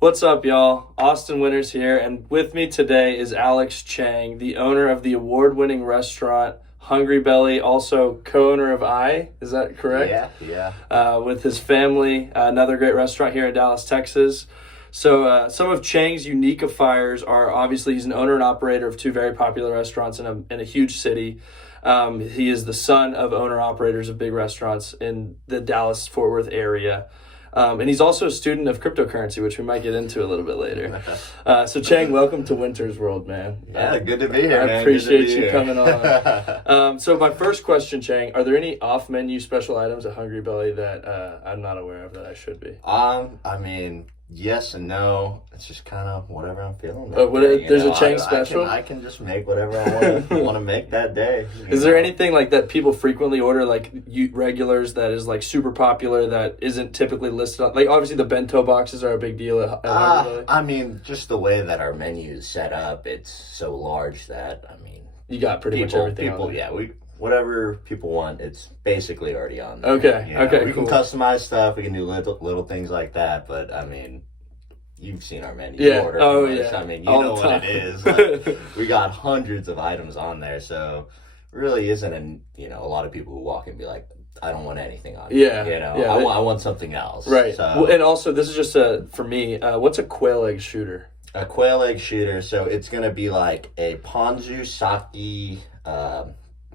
What's up, y'all? Austin Winters here, and with me today is Alex Chang, the owner of the award-winning restaurant Hungry Belly, also co-owner of Is that correct? Yeah. With his family, another great restaurant here in Dallas, Texas. So some of Chang's unique-ifiers are obviously he's an owner and operator of two very popular restaurants in a huge city. He is the son of owner-operators of big restaurants in the Dallas-Fort Worth area. And he's also a student of cryptocurrency, which we might get into a little bit later. So Chang, welcome to Winter's World, man. Yeah, good to be here, man. I appreciate you coming on. So my first question, Chang, are there any off-menu special items at Hungry Belly that I'm not aware of that I should be? I mean, yes and no. It's just kind of whatever I'm feeling. There's a Chang special? I can just make whatever I want to make that day. Is there anything like that people frequently order, like regulars, that is like super popular that isn't typically listed on? Like obviously the bento boxes are a big deal at Hungry Belly. I mean, just the way that our menu is set up, it's so large that you got pretty much everything. Whatever people want, it's basically already on there. Okay. We cool. can customize stuff. We can do little things like that. But I mean, you've seen our menu. Yeah. Order Oh from us. yeah. I mean, you All know what it is. Like, we got hundreds of items on there, so really isn't a lot of people who walk in and be like, I don't want anything on Yeah. here. Yeah. I want something else. Right. So, And also, this is just for me. What's a quail egg shooter? a quail egg shooter. So it's gonna be like a ponzu sake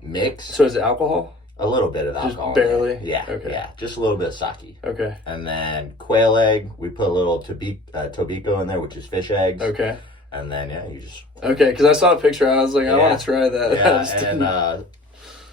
mix. So is it alcohol? A little bit of alcohol. Just barely? Yeah. Okay. Yeah. Just a little bit of sake. Okay. And then quail egg, we put a little tobiko in there, which is fish eggs. Okay. And then you just because I saw a picture. I was like, I want to try that. Yeah. And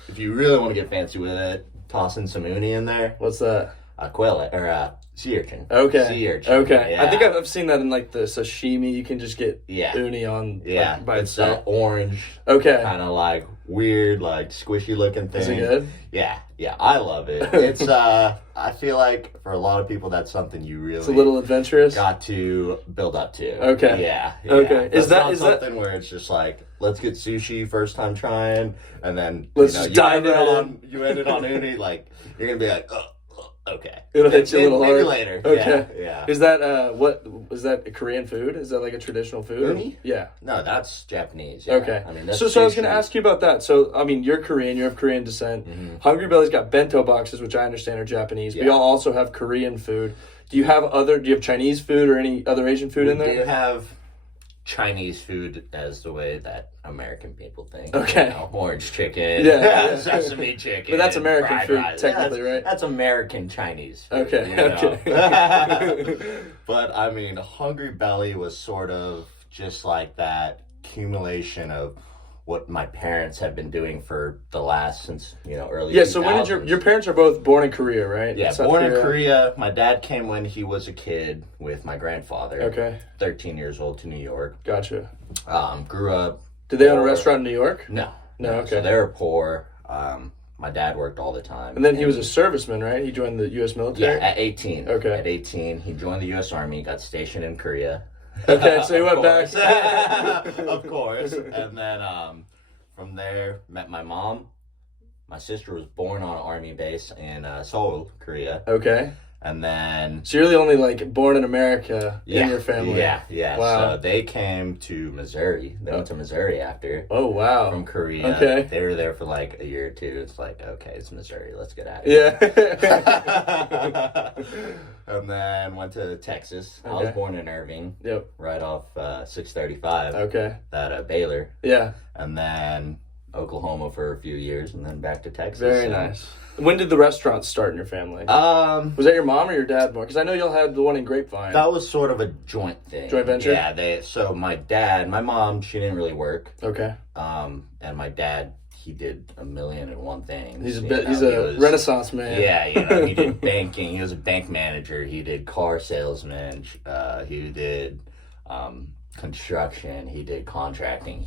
if you really want to get fancy with it, toss in some uni in there. What's that? Quail egg or sea urchin. Okay. Sea urchin. Okay. Yeah. I think I've seen that in like the sashimi. You can just get uni on by it's itself. Orange. Okay. Kind of like weird, like squishy looking thing. Is it good? Yeah, I love it. It's I feel like for a lot of people that's something you really It's a little adventurous. got to build up to. Okay. Yeah. Okay. Is that something where it's just like, let's get sushi first time trying, and then let's just dive in. You end it on uni, like you're gonna be like, okay. It'll hit you a little maybe hard. later. Okay. Yeah. Is that is that a Korean food? Is that like a traditional food? Uni? Yeah. No, that's Japanese. Yeah. Okay. I mean, that's so I was going to ask you about that. So, I mean, you're Korean. You have Korean descent. Mm-hmm. Hungry Belly's got bento boxes, which I understand are Japanese. But y'all also have Korean food. Do you have Chinese food or any other Asian food in there? We do have Chinese food as the way that American people think. Okay. Orange chicken. Yeah. Sesame chicken. But that's American food, rice. technically, right? That's American Chinese food. Okay. Okay. But I mean, Hungry Belly was sort of just like that accumulation of what my parents have been doing for the last since early. Yeah. So when did your parents are both born in Korea, right? Yeah, born in Korea. My dad came when he was a kid with my grandfather. Okay. 13 years old to New York. Gotcha. Grew up. Did they own a restaurant in New York? No. Okay. So they were poor. My dad worked all the time. And then he was a serviceman, right? He joined the U.S. military? Yeah, at 18. Okay. At 18, he joined the U.S. Army, got stationed in Korea. Okay, so he went back. Of course. And then from there, met my mom. My sister was born on an army base in Seoul, Korea. Okay. And then... So you're the only, born in America in your family? Yeah. Wow. So they came to Missouri. They went to Missouri after. Oh, wow. From Korea. Okay. They were there for a year or two. It's like, okay, it's Missouri. Let's get out of here. Yeah. And then went to Texas. Okay. I was born in Irving. Yep. Right off 635. Okay. That Baylor. Yeah. And then Oklahoma for a few years, and then back to Texas. Very nice. When did the restaurant start in your family? Was that your mom or your dad more? Because I know y'all had the one in Grapevine. That was sort of a joint thing. Joint venture? Yeah. So my mom, she didn't really work. Okay. And my dad, he did a million and one things. He's a Renaissance man. Yeah, he did banking. He was a bank manager. He did car salesman. He did construction. He did contracting.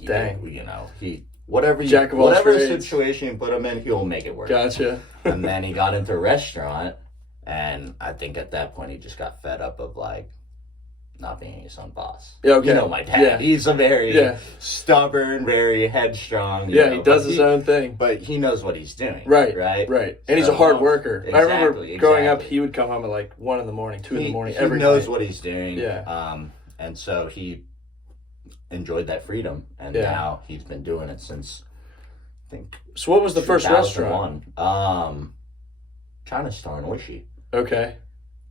Whatever situation you put him in, he'll make it work. Gotcha. And then he got into restaurant, and I think at that point he just got fed up of not being his own boss. Yeah, okay. You know my dad. Yeah. He's a very Yeah. stubborn, very headstrong. Yeah, he does his own thing. But he knows what he's doing. Right. Right? And he's a hard worker. Exactly, I remember growing up, he would come home at like 1 in the morning, 2 in the morning, every night. He knows what he's doing. Yeah. And so he enjoyed that freedom. And now he's been doing it since, I think. So what was the first restaurant? China Star in Oishi. Okay.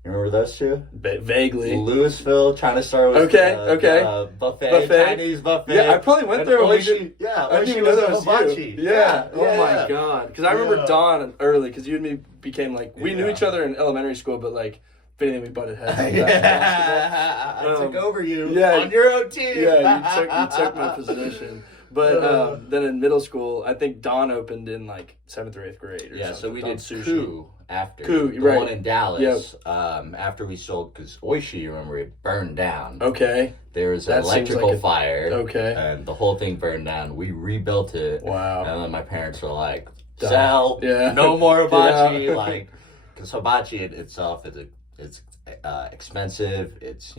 You remember those two? Vaguely. Louisville, China Star was buffet, Chinese buffet. Yeah, I probably went there when Oishi, yeah, I didn't Oishi even know that was was Hibachi. you. Yeah. Oh my God. Because I remember Dawn early, because you and me became like, we knew each other in elementary school, but like, if anything, we butted heads. I took over you on your own team. Yeah, you took my position. But then in middle school, I think Dawn opened in like 7th or 8th grade or something. So we did sushi. Coup after. The one in Dallas. After we sold, because Oishi, you remember, it burned down. Okay. There was an electrical fire. Okay. And the whole thing burned down. We rebuilt it. Wow. And then my parents were like, sell. Yeah. No more hibachi. Like, because hibachi itself it's expensive. It's,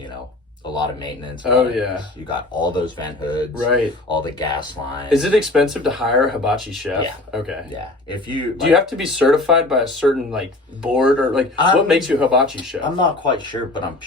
a lot of maintenance. You got all those vent hoods. Right. All the gas lines. Is it expensive to hire a hibachi chef? Yeah. Okay. Yeah. Do you have to be certified by a certain board, or what makes you a hibachi chef? I'm not quite sure, but I'm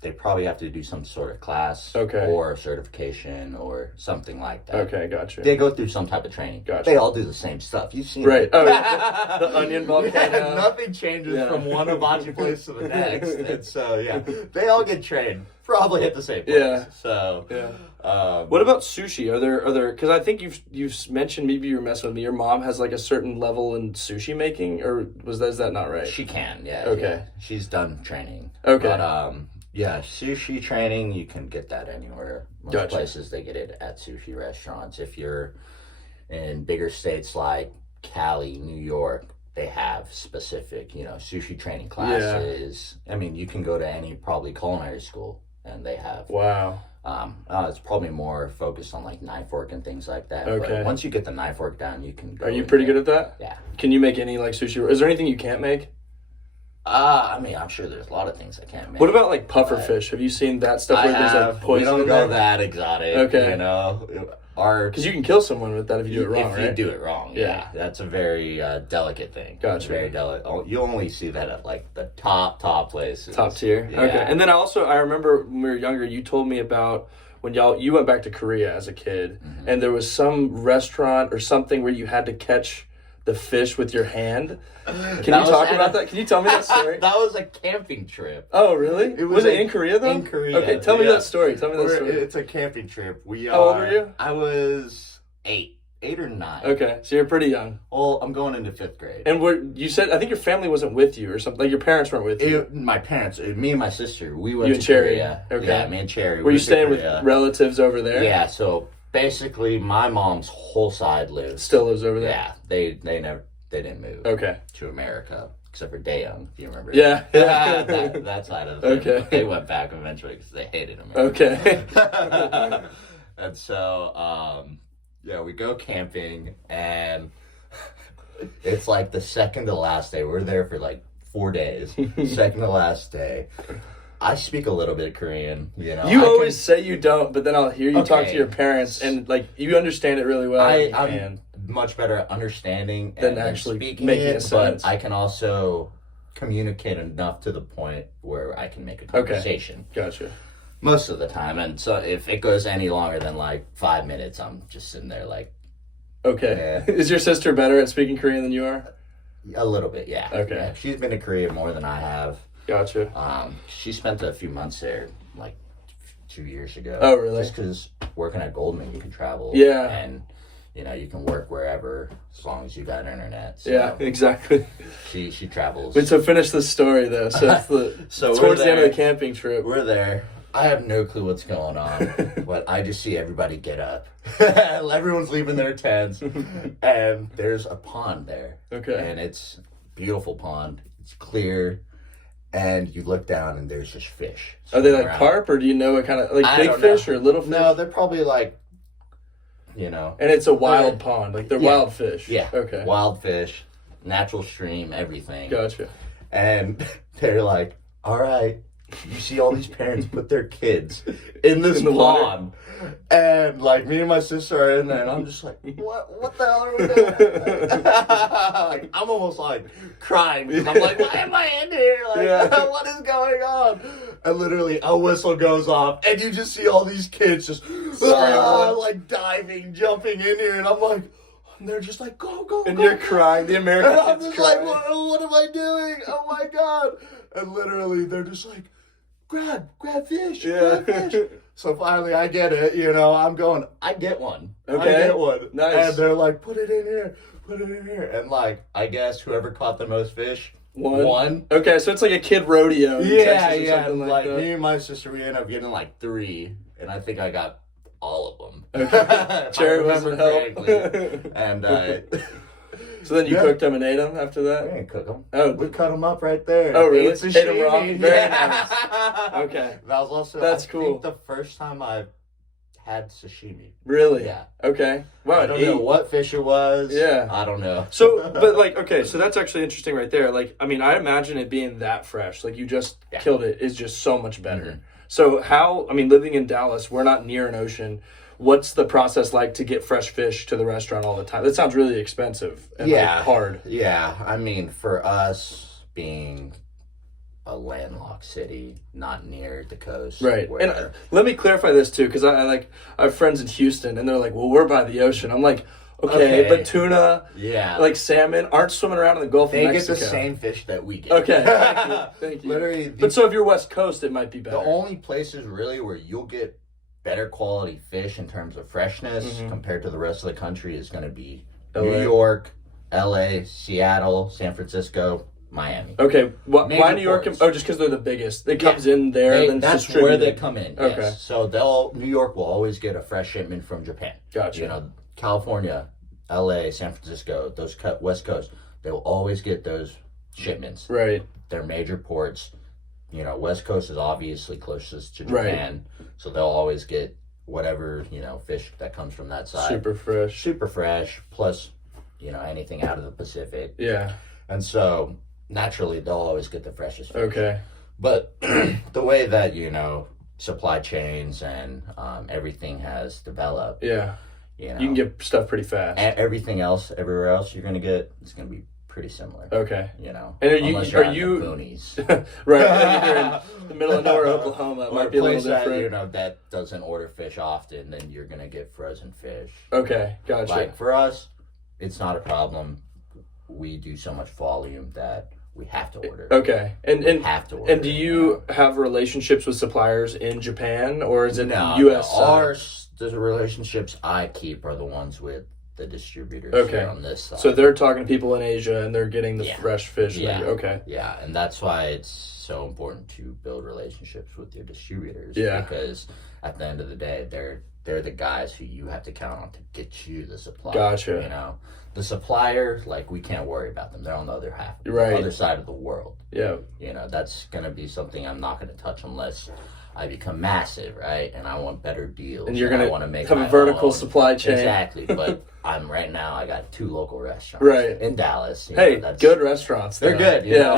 they probably have to do some sort of class or certification or something like that. Okay, gotcha. They go through some type of training. Gotcha. They all do the same stuff. You've seen it. Oh, the onion volcano. Yeah, nothing changes from one hibachi place to the next. And so, they all get trained probably at the same place. Yeah. So, what about sushi? Are there, because I think you've mentioned, maybe you were messing with me, your mom has like a certain level in sushi making, or is that not right? She can, yeah. Okay. Yeah. She's done training. Okay. But, sushi training, you can get that anywhere. Most places, they get it at sushi restaurants. If you're in bigger states like Cali, New York, they have specific, sushi training classes. Yeah. I mean, you can go to any probably culinary school, and they have. Wow. It's probably more focused on knife work and things like that. Okay. But once you get the knife work down, you can go. Are you pretty good at that? Yeah. Can you make any sushi? Is there anything you can't make? I mean, I'm sure there's a lot of things I can't make. What about puffer fish? Have you seen that stuff where there's poison? We don't in go there? that exotic. Okay. Because you can kill someone with that if you do it wrong, right? If you do it wrong, yeah. That's a very delicate thing. Gotcha. Very delicate. You only see that at the top places. Top tier. Yeah. Okay. And then I remember when we were younger, you told me about when you went back to Korea as a kid, and there was some restaurant or something where you had to catch the fish with your hand. Can you talk about that? Can you tell me that story? That was a camping trip. Oh, really? Was it in Korea, though? In Korea. Okay, tell me that story. It's a camping trip. How old were you? I was 8 or 9. Okay, so you're pretty young. Well, I'm going into 5th grade. And you said, I think your family wasn't with you or something. Like your parents weren't with you. My parents, me and my sister, we went to Cherry. Korea. Okay. Yeah, me and Cherry. Were you staying with relatives over there? Yeah, so basically my mom's whole side still lives over there. Yeah, they didn't move to America, except for Daeyoung, if you remember. Yeah. that side of the thing. Okay. They went back eventually because they hated America. Okay. And so, we go camping, and it's the second to last day. We're there for 4 days. Second to last day. I speak a little bit of Korean, You always say you don't, but then I'll hear you talk to your parents, and you understand it really well. I'm much better at understanding than and actually speaking making it, sense. But I can also communicate enough to the point where I can make a conversation. Okay. Gotcha. Most of the time, and so if it goes any longer than 5 minutes, I'm just sitting there Okay. Is your sister better at speaking Korean than you are? A little bit, yeah. Okay. Yeah. She's been to Korea more than I have. Gotcha. She spent a few months there 2 years ago. Oh, really? Just because working at Goldman, you can travel. Yeah. And you can work wherever as long as you got internet. So yeah, exactly. She travels. Wait, so finish the story though. So towards the end of the camping trip. We're there. I have no clue what's going on, but I just see everybody get up. Everyone's leaving their tents, and there's a pond there. Okay. And it's a beautiful pond. It's clear, and you look down, and there's just fish. Are they carp, or do you know what kind of big fish or little fish? No, they're probably And it's a wild pond, they're wild fish. Yeah. Okay. Wild fish, natural stream, everything. Gotcha. And they're all right. you see all these parents put their kids in this In the water? pond. And like me and my sister are in there, and I'm just like, what the hell are we doing? Like, I'm almost like crying because I'm like, why am I in here? Like, what is going on? And literally a whistle goes off, and you just see all these kids just like diving, jumping in here, and I'm like, and they're just like, go, And go. you're crying. The American And I'm kid's just like, crying. what am I doing? Oh my God. And literally they're just like, grab fish, grab fish. So finally I get it, I'm going, I get one. Okay. I get one. Nice. And they're like, put it in here. And like, I guess whoever caught the most fish won. Okay, so it's like a kid rodeo in Texas or something like that. Me and my sister, we ended up getting like 3, and I think I got all of them. Okay. Cherry remember wasn't help. correctly. And So then you cooked them and ate them after we that? didn't cook them. Oh, We cut them up right there. Oh, really? Ate Ate 'em raw? sashimi. Very nice. Okay. That was also, That's I cool. think, the first time I had sashimi. Really? Yeah. Okay. Wow. I don't know what fish it was. Yeah. I don't know. So, but like, okay, so that's actually interesting right there. Like, I mean, I imagine it being that fresh, like you just killed it, is just so much better. Mm-hmm. So living in Dallas, we're not near an ocean. What's the process like to get fresh fish to the restaurant all the time? That sounds really expensive and like, hard. Yeah. I mean, for us being a landlocked city, not near the coast. Right. Where, And let me clarify this too, because I have friends in Houston and they're like, well, we're by the ocean. I'm like, okay. But tuna, like salmon, aren't swimming around in the Gulf of Mexico. They get the same fish that we get. Okay. Thank you. Literally. But so if you're West Coast, it might be better. The only places really where you'll get better quality fish in terms of freshness compared to the rest of the country is going to be New York, LA, Seattle, San Francisco, Miami. Okay, why New York? ports. Oh, just because they're the biggest. It comes in there, then that's distributed. where they come in. Okay. Yes. So New York will always get a fresh shipment from Japan. Gotcha. California, LA, San Francisco, those West Coast, they will always get those shipments. Right. They're major ports. West Coast is obviously closest to Japan, so they'll always get whatever, fish that comes from that side. Super fresh, plus, anything out of the Pacific. Yeah. And so, naturally, they'll always get the freshest fish. Okay. But the way that, supply chains and everything has developed. Yeah. You can get stuff pretty fast. Everything else, everywhere else you're going to get, it's going to be pretty similar. Okay. And are you the boonies. Right. Either in the middle of nowhere, Oklahoma, it might be a little different. That doesn't order fish often, then you're going to get frozen fish. Okay. Gotcha. Like for us, it's not a problem. We do so much volume that we have to order. Okay. And have to order. And do you have relationships with suppliers in Japan, or is it no, U.S. The relationships I keep are the ones with the distributors here on this side. So they're talking to people in Asia and they're getting the fresh fish. Yeah. Okay. Yeah, and that's why it's so important to build relationships with your distributors. Yeah. Because at the end of the day, they're the guys who you have to count on to get you the supply. Gotcha. The supplier, we can't worry about them. They're on the other the other side of the world. Yeah. That's going to be something I'm not going to touch unless I become massive, right? And I want better deals. And you're going to have a vertical supply chain. Exactly. But right now, I got 2 local restaurants in Dallas. Good restaurants. They're good. Yeah.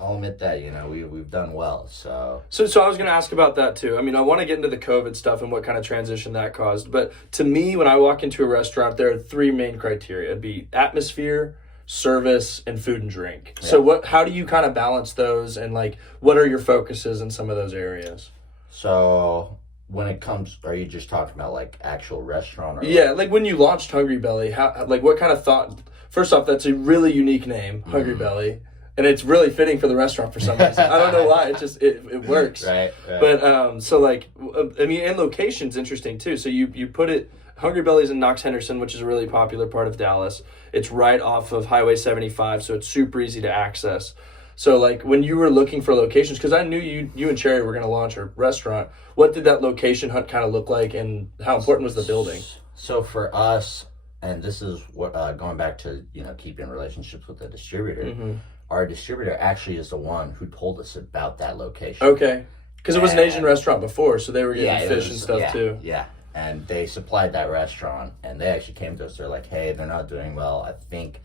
I'll admit that, we've done well. So I was going to ask about that too. I mean, I want to get into the COVID stuff and what kind of transition that caused. But to me, when I walk into a restaurant, there are 3 main criteria. It'd be atmosphere, service, and food and drink. Yeah. So how do you kind of balance those, and what are your focuses in some of those areas? So when it comes, are you just talking about actual restaurant? Or when you launched Hungry Belly, what kind of thought? First off, that's a really unique name, Hungry Belly. And it's really fitting for the restaurant for some reason. I don't know why. It just it works. Right. But and location's interesting too. So you put it. Hungry Belly's in Knox Henderson, which is a really popular part of Dallas. It's right off of Highway 75, so it's super easy to access. So when you were looking for locations, because I knew you and Cherry were going to launch a restaurant. What did that location hunt kind of look like, and how important was the building? So for us, and this is what going back to keeping relationships with the distributor. Mm-hmm. Our distributor actually is the one who told us about that location. Okay. Because it was an Asian restaurant before, so they were getting fish and stuff too. Yeah. And they supplied that restaurant, and they actually came to us. They're like, hey, they're not doing well. I think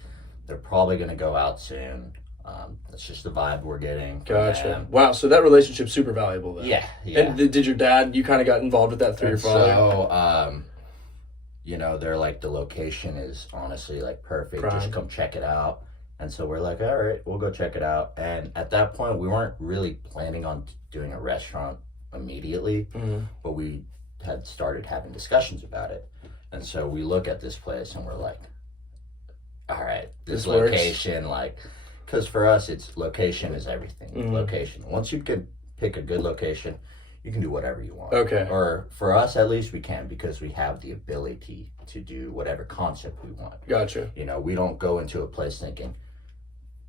they're probably going to go out soon. That's just the vibe we're getting. Gotcha. Wow. So that relationship's super valuable then. Yeah. And did your dad, you kind of got involved with that through your father? So, they're like, the location is honestly like perfect. Prime. Just come check it out. And so we're like, all right, we'll go check it out. And at that point, we weren't really planning on doing a restaurant immediately, but we had started having discussions about it. And so we look at this place and we're like, all right, this location, like, because for us, location is everything. Location. Once you can pick a good location, you can do whatever you want. Okay. Or for us, at least, we can, because we have the ability to do whatever concept we want. Gotcha. We don't go into a place thinking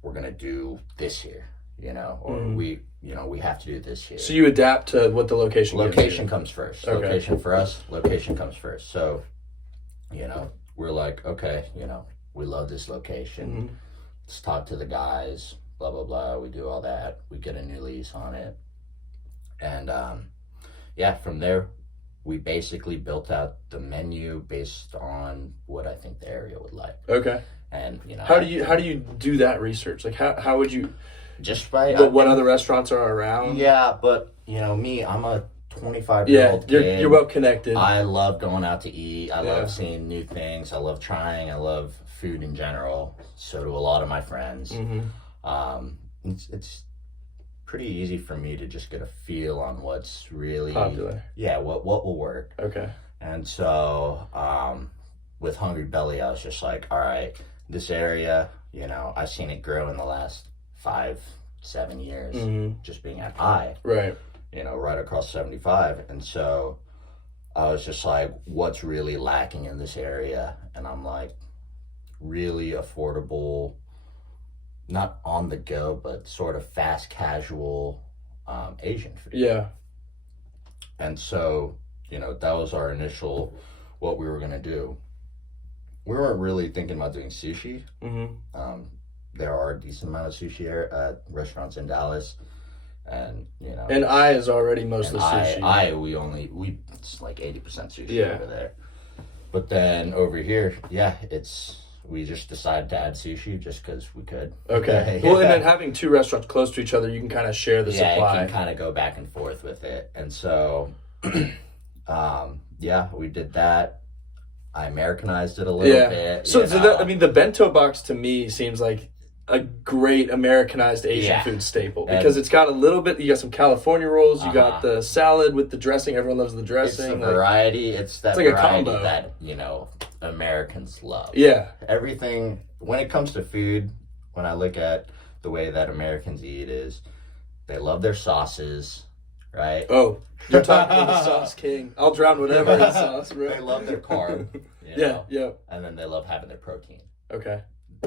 we're gonna do this here, or we have to do this here. So you adapt to what the location. Location comes first. Okay. Location for us. Location comes first. So, we're like, okay, we love this location. Let's talk to the guys. Blah blah blah. We do all that. We get a new lease on it. And from there, we basically built out the menu based on what I think the area would like. Okay. And how do you do that research? Like how would you just by what other restaurants are around? Yeah, but me, I'm a 25-year-old kid. You're well connected. I love going out to eat. I love seeing new things. I love trying. I love food in general. So do a lot of my friends. It's pretty easy for me to just get a feel on what's really popular. Yeah, what will work. Okay. And so with Hungry Belly, I was just like, all right, this area, I've seen it grow in the last 5-7 years, just being at I, right, right across 75. And so I was just like, what's really lacking in this area? And I'm like, really affordable, not on the go, but sort of fast casual Asian food. Yeah. And so, that was our initial, what we were going to do. We weren't really thinking about doing sushi. There are a decent amount of sushi restaurants in Dallas. And, And I is already mostly sushi. It's like 80% sushi over there. But then over here, we just decided to add sushi just because we could. Okay. Well, and then having two restaurants close to each other, you can kind of share the supply. Yeah, you can kind of go back and forth with it. And so, we did that. I Americanized it a little bit. So the bento box to me seems like a great Americanized Asian food staple because it's got a little bit. You got some California rolls. You got the salad with the dressing. Everyone loves the dressing. It's a variety. It's like variety a combo that Americans love. Yeah. Everything when it comes to food, when I look at the way that Americans eat, is they love their sauces, right? Oh, you're talking to the sauce king. I'll drown whatever in sauce, bro. They love their carb. Yeah. And then they love having their protein. Okay.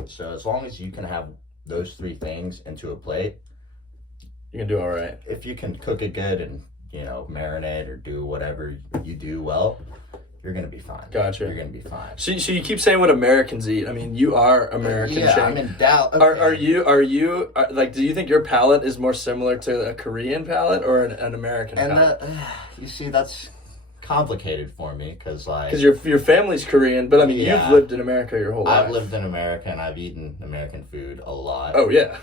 So as long as you can have those three things into a plate, you can do all right. If you can cook it good and, marinate or do whatever you do well, you're going to be fine. Gotcha. You're going to be fine. So you keep saying what Americans eat. I mean, you are American. Yeah, Chang. I'm in Dallas. Okay. Are you do you think your palate is more similar to a Korean palate or an American palate? You see, that's complicated for me because your family's Korean, but I mean you've lived in America your whole life. I've lived in America and I've eaten American food a lot. Oh yeah,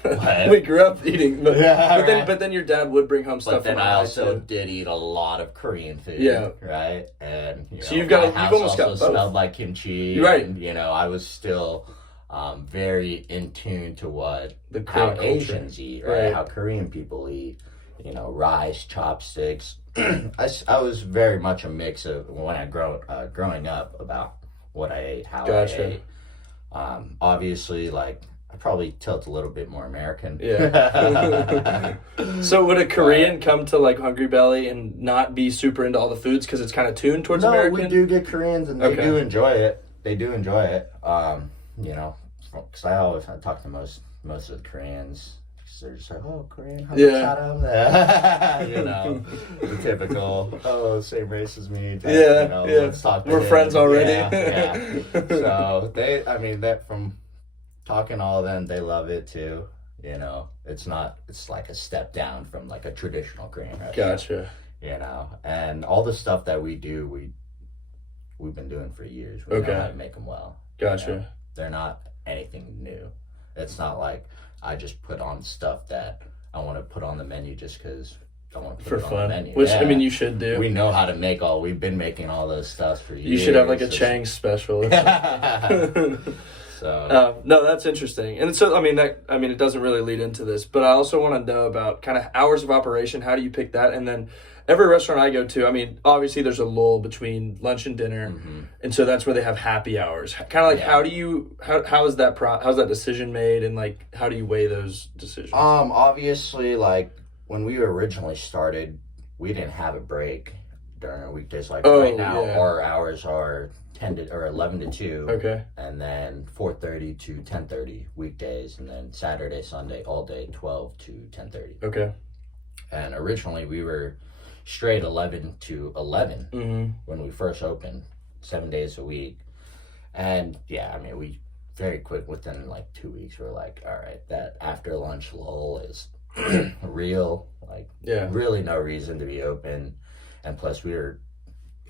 we grew up eating, but then your dad would bring home stuff. But then I also did eat a lot of Korean food. Yeah, right. And so you've almost got both. Smelled like kimchi. Right. And, I was still very in tune to how Asians eat, right? How Korean people eat. Rice, chopsticks. I was very much a mix of when I growing up about what I ate, how I ate. Obviously, I probably tilt a little bit more American. Yeah. So would a Korean come to Hungry Belly and not be super into all the foods because it's kind of tuned towards American? No, we do get Koreans and they do enjoy it. They do enjoy it. Because I talk to most of the Koreans. They're just like, oh, Korean, the typical, same race as me. Let's talk to We're friends already. Yeah. So that from talking to all of them, they love it too. It's like a step down from a traditional Korean restaurant. Gotcha. And all the stuff that we do, we've been doing for years. We know how to make them well. Gotcha. They're not anything new. It's not like I just put on stuff that I want to put on the menu just because I want to put For it on fun, the menu. which Yeah. I mean, you should do. We know how to make we've been making all those stuff for years. You should have like a Chang special. So no, that's interesting. And so, I mean, it doesn't really lead into this, but I also want to know about kind of hours of operation. How do you pick that? And then every restaurant I go to, I mean, obviously there's a lull between lunch and dinner. Mm-hmm. And so that's where they have happy hours. Kind of like, how is that how's that decision made? And like, how do you weigh those decisions? Obviously, like when we originally started, we didn't have a break during our weekdays. Like right now, our hours are 11 to 2. Okay. And then 4:30 to 10:30 weekdays, and then Saturday, Sunday, all day 12 to 10:30. Okay. And originally we were straight 11 to 11 when we first opened, 7 days a week. And yeah, I mean, we very quick within like 2 weeks we're like, all right, that after lunch lull is real. Like, really no reason to be open. And plus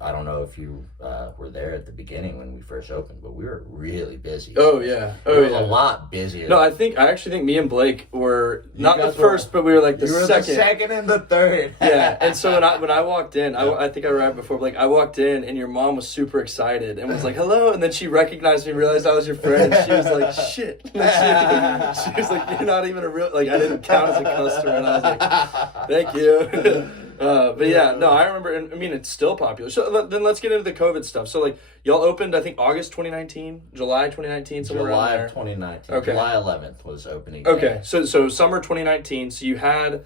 I don't know if you were there at the beginning when we first opened, but we were really busy. Oh, yeah. It was a lot busier. No, I actually think me and Blake were not the first, but we were like the second. The second and the third. Yeah, and so when I walked in, I think I arrived before Blake. I walked in, and your mom was super excited and was like, hello, and then she recognized me, realized I was your friend. She was like, shit. She was like, you're not even a real, like, I didn't count as a customer, and I was like, thank you. But yeah, no, I remember, and I mean, it's still popular. So then let's get into the COVID stuff. So like, y'all opened, I think, August 2019, July 2019, somewhere around there. July of 2019. Okay. July 11th was opening day. Okay, so summer 2019, so you had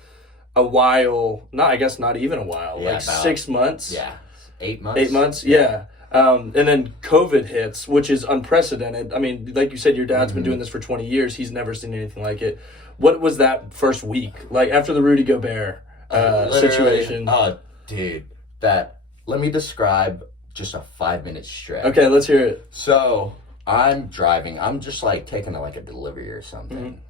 a while, not even a while, like 6 months? Yeah, 8 months. 8 months, yeah. And then COVID hits, which is unprecedented. I mean, like you said, your dad's been doing this for 20 years. He's never seen anything like it. What was that first week? Like, after the Rudy Gobert situation? Oh, dude, let me describe just a 5-minute stretch. Okay, let's hear it. So, I'm driving. I'm just, like, taking, like, a delivery or something.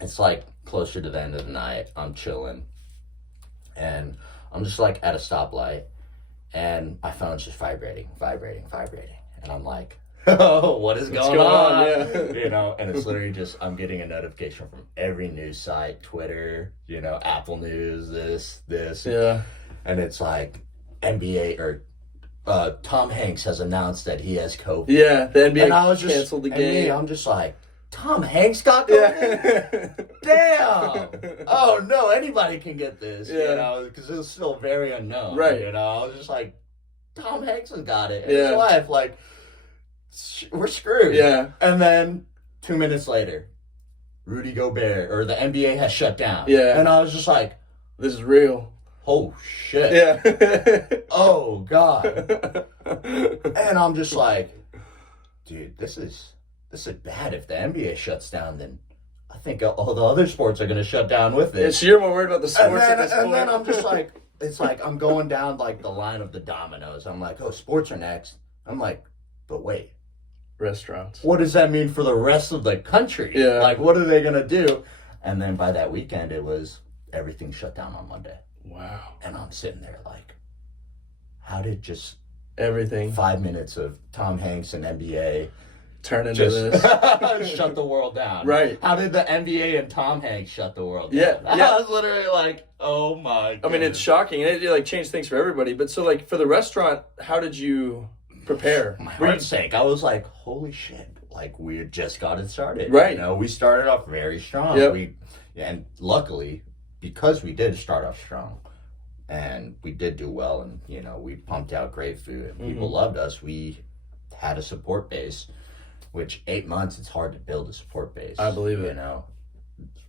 It's, like, closer to the end of the night. I'm chilling. And I'm just, like, at a stoplight. And my phone's just vibrating. And I'm like, oh, what is going on? Yeah. You know, and it's literally just, I'm getting a notification from every news site, Twitter, you know, Apple News, this. Yeah. And it's like, NBA or Tom Hanks has announced that he has COVID. Yeah, the NBA and I was just, canceled the game. I'm just like, Tom Hanks got COVID? Yeah. Damn! Oh, no, anybody can get this, you know, because it was still very unknown. Right. You know, I was just like, Tom Hanks has got it. And his wife, like, we're screwed. Yeah. And then 2 minutes later, Rudy Gobert, or the NBA has shut down. Yeah. And I was just like, this is real. Oh, shit. Yeah. Oh, God. And I'm just like, dude, this is bad. If the NBA shuts down, then I think all the other sports are going to shut down with it. So you're more worried about the sports at this point. And then I'm just like, it's like I'm going down like the line of the dominoes. I'm like, oh, sports are next. I'm like, but wait. Restaurants. What does that mean for the rest of the country? Yeah. Like, what are they going to do? And then by that weekend, it was everything shut down on Monday. Wow. And I'm sitting there like, how did just everything 5 minutes of Tom Hanks and NBA turn into this? Shut the world down. Right. How did the NBA and Tom Hanks shut the world down? Yeah. I was literally like, oh my God. I mean, it's shocking. And it like changed things for everybody. But so like for the restaurant, how did you prepare? My heart's sake. I was like, holy shit. Like, we had just got it started. Right. You know, we started off very strong. Yep. And luckily, because we did start off strong and we did do well, and, you know, we pumped out great food and people loved us, we had a support base, which 8 months, it's hard to build a support base. I believe it. You know,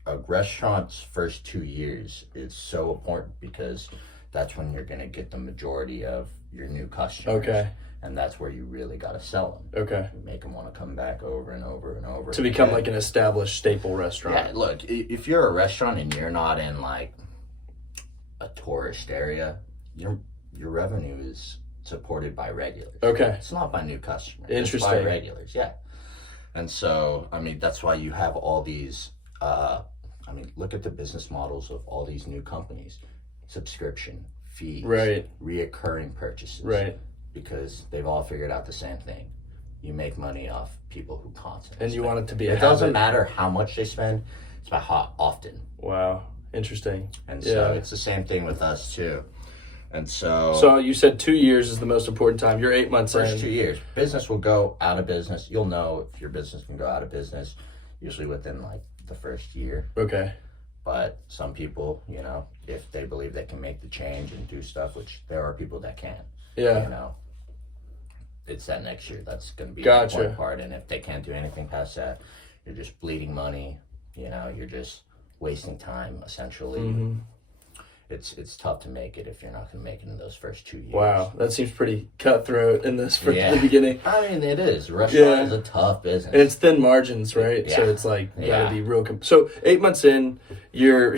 a restaurant's first 2 years is so important because that's when you're going to get the majority of your new customers. Okay. And that's where you really got to sell them. Okay. Make them want to come back over and over and over. To become like an established staple restaurant. Yeah, look, if you're a restaurant and you're not in like a tourist area, your revenue is supported by regulars. Okay. It's not by new customers. Interesting. It's by regulars, yeah. And so, I mean, that's why you have all these, look at the business models of all these new companies. Subscription, fees, right, reoccurring purchases. Right. Because they've all figured out the same thing. you make money off people who constantly And you spend. want it to be It doesn't matter how much they spend, it's about how often. Wow. Interesting. And so it's the same thing with us too. And so you said 2 years is the most important time. You're 8 months first in. 2 years, business will go out of business. You'll know if your business can go out of business usually within like the first year. Okay. But some people, you know, if they believe they can make the change and do stuff, which there are people that can, Yeah. you know, it's that next year that's going to be Gotcha. the important part. And if they can't do anything past that, you're just bleeding money, you know, you're just wasting time essentially. Mm-hmm. It's tough to make it if you're not going to make it in those first 2 years. Wow, that seems pretty cutthroat in this from Yeah. the beginning. I mean, it is. Restaurant is a tough business. And it's thin margins, right? Yeah. So it's like you gotta be real. So 8 months in, you're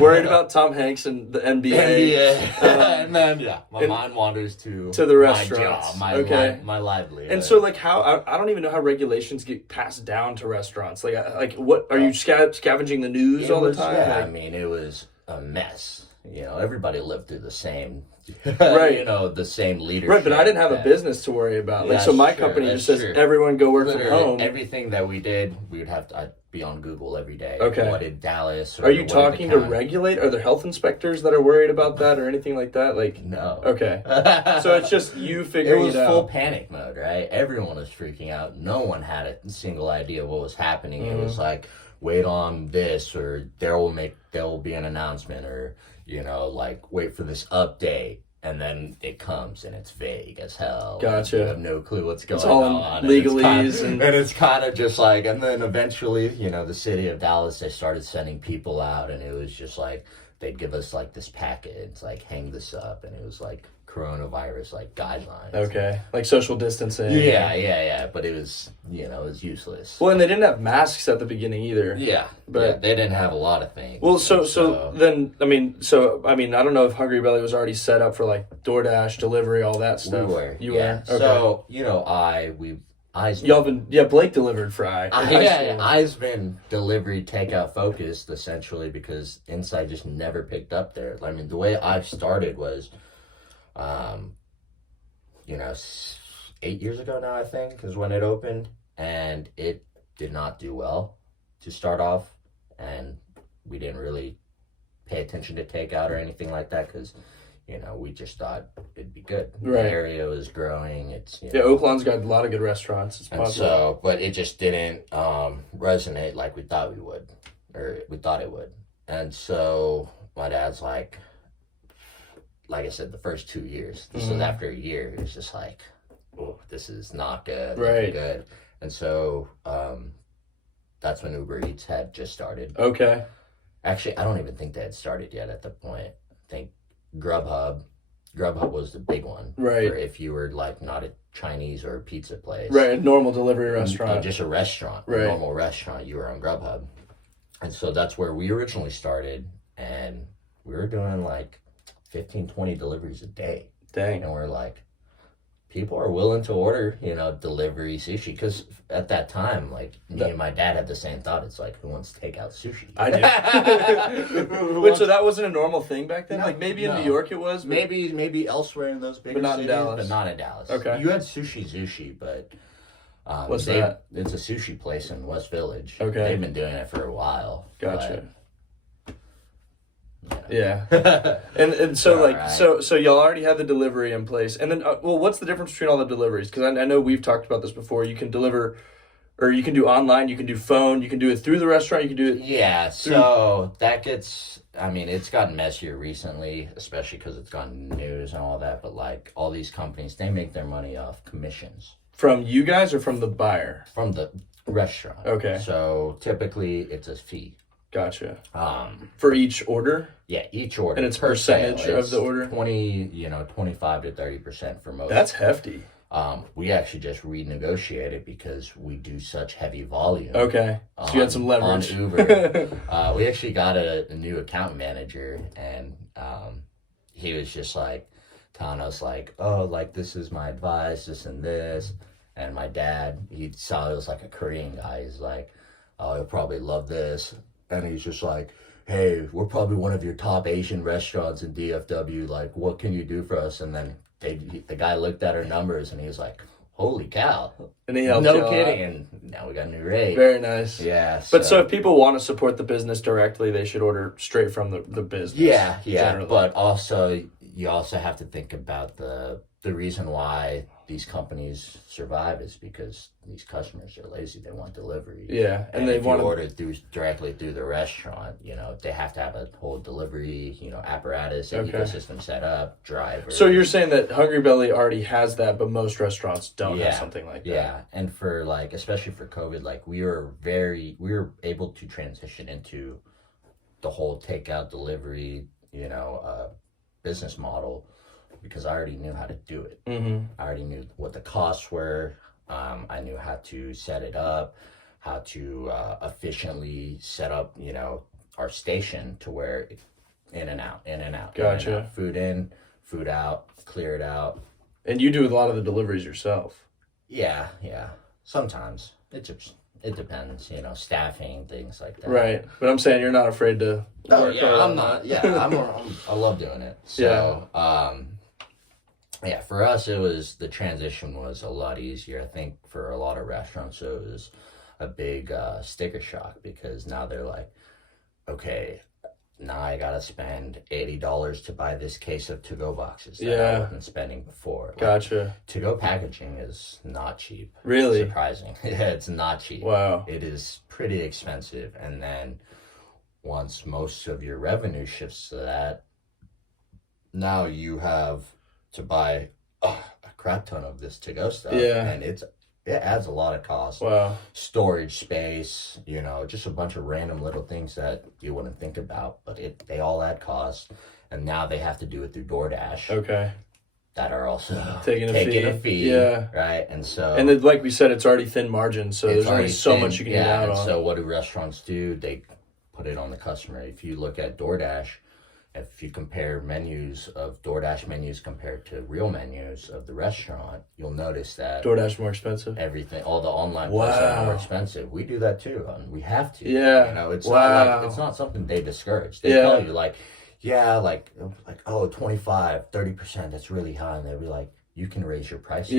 worried about Tom Hanks and the NBA. And then my mind wanders to the restaurants. My job, Okay. my livelihood. And so, like, how I don't even know how regulations get passed down to restaurants. Like what are you scavenging the news all the time? Yeah, Like, I mean, it was a mess. You know, everybody lived through the same, Right. you know, the same leadership. right, but I didn't have a business to worry about. Like, Yeah, so my sure, company that's just says true. everyone go work Literally, from home. everything that we did, we would have to I'd be on Google every day. Okay. What did Dallas? Or Are you what did talking the to county- regulate? Are there health inspectors that are worried about that or anything like that? Like, No. okay. So it's just you It figuring was it full out. panic mode, right? Everyone was freaking out. No one had a single idea what was happening. It was like, wait on this, or there will be an announcement, or you know, like wait for this update, and then it comes and it's vague as hell. Gotcha. You have no clue what's going all in on. legalese and it's kind of just like, and then eventually, you know, the city of Dallas, they started sending people out, and it was just like they'd give us like this packet. It's like, hang this up, and it was like coronavirus like guidelines. Okay. Like social distancing. Yeah. But it was, you know, it was useless. Well, and they didn't have masks at the beginning either. Yeah, But- they didn't have a lot of things. Well, so then, I mean, I don't know if Hungry Belly was already set up for like DoorDash, delivery, all that stuff. we were. You yeah. were? Okay. So, you know, Y'all been, Blake delivered Fry. I've been delivery takeout focused essentially because Inside just never picked up there. I mean, the way I started was, you know, 8 years ago now, I think, is when it opened, and it did not do well to start off, and we didn't really pay attention to takeout or anything like that because, you know, we just thought it'd be good. Right. The area was growing. It's, you Yeah, know, Oaklawn's got a lot of good restaurants. It's and popular. so, but it just didn't resonate like we thought it would. And so my dad's like I said, the first 2 years. This was after a year. It was just like, oh, this is not good. Right. Not good. And so that's when Uber Eats had just started. Okay. Actually, I don't even think they had started yet at the point. I think Grubhub was the big one. Right. For if you were like not a Chinese or a pizza place. Right, a normal delivery restaurant. Just a restaurant. Right. A normal restaurant. You were on Grubhub. And so that's where we originally started. And we were doing like 15, 20 deliveries a day. Dang. And we're like, people are willing to order, you know, delivery sushi. Because at that time, like, me and my dad had the same thought. It's like, who wants to take out sushi? I do. Wait, so that wasn't a normal thing back then? No, like maybe in no. New York it was? But... Maybe elsewhere in those bigger But not in cities, Dallas. but not in Dallas. Okay. You had Sushi, but What's that? It's a sushi place in West Village. Okay. They've been doing it for a while. Gotcha. But, Yeah. And so All like right. so y'all already had the delivery in place. And then well, what's the difference between all the deliveries? Cuz I know we've talked about this before. You can deliver or you can do online, you can do phone, you can do it through the restaurant, you can do it Yeah, so that gets, I mean, it's gotten messier recently, especially because it's gotten news and all that, but like all these companies, they make their money off commissions from you guys or from the buyer. from the restaurant. Okay. So typically it's a fee. Gotcha. Um, For each order? yeah, each order. And it's per percentage sale, of it's the order? 25 to 30% for most. That's hefty. We actually just renegotiated because we do such heavy volume. Okay. So you had some leverage. On Uber. We actually got a new account manager, and he was just like telling us like, oh, like this is my advice, this and this. And my dad, he saw it was like a Korean guy. He's like, oh, he'll probably love this. And he's just like, hey, we're probably one of your top Asian restaurants in DFW. Like, what can you do for us? And then the guy looked at our numbers and he was like, holy cow. And he helped No kidding. And now we got a new rate. Very nice. Yeah. But so if people want to support the business directly, they should order straight from the business. Yeah. Generally. But also, you also have to think about the reason why these companies survive is because these customers are lazy. They want delivery. Yeah, and they want to order directly through the restaurant. They have to have a whole delivery, apparatus, and ecosystem set up, drivers. So you're saying that Hungry Belly already has that, but most restaurants don't have something like that. Yeah, and for especially for COVID, we were able to transition into the whole takeout delivery, business model. Because I already knew how to do it. Mm-hmm. I already knew what the costs were. I knew how to set it up, how to efficiently set up, our station to where in and out. Gotcha. In and out. Food in, food out, clear it out. And you do a lot of the deliveries yourself. Yeah. Sometimes it depends, staffing, things like that. Right, but I'm saying you're not afraid to. I'm not. Yeah, I love doing it. So, for us, the transition was a lot easier. I think for a lot of restaurants, it was a big sticker shock because now they're like, okay, now I gotta spend $80 to buy this case of to-go boxes that I wasn't spending before. Gotcha. To-go packaging is not cheap. Really? Surprising. Yeah, it's not cheap. Wow. It is pretty expensive. And then once most of your revenue shifts to that, now you have to buy a crap ton of this to-go stuff. Yeah. And it adds a lot of cost. Wow. Storage space, just a bunch of random little things that you wouldn't think about, but they all add cost. And now they have to do it through DoorDash. Okay. That are also taking a fee. Yeah. Right. And so. And then, like we said, it's already thin margin, so there's only so much you can get out on. So what do restaurants do? They put it on the customer. If you look at DoorDash, if you compare menus of DoorDash menus compared to real menus of the restaurant, you'll notice that DoorDash more expensive. Everything, all the online places are more expensive. We do that too, and we have to. Yeah. It's not it's not something they discourage. They tell you oh, 25, 30%, that's really high, and they'll be like, you can raise your prices.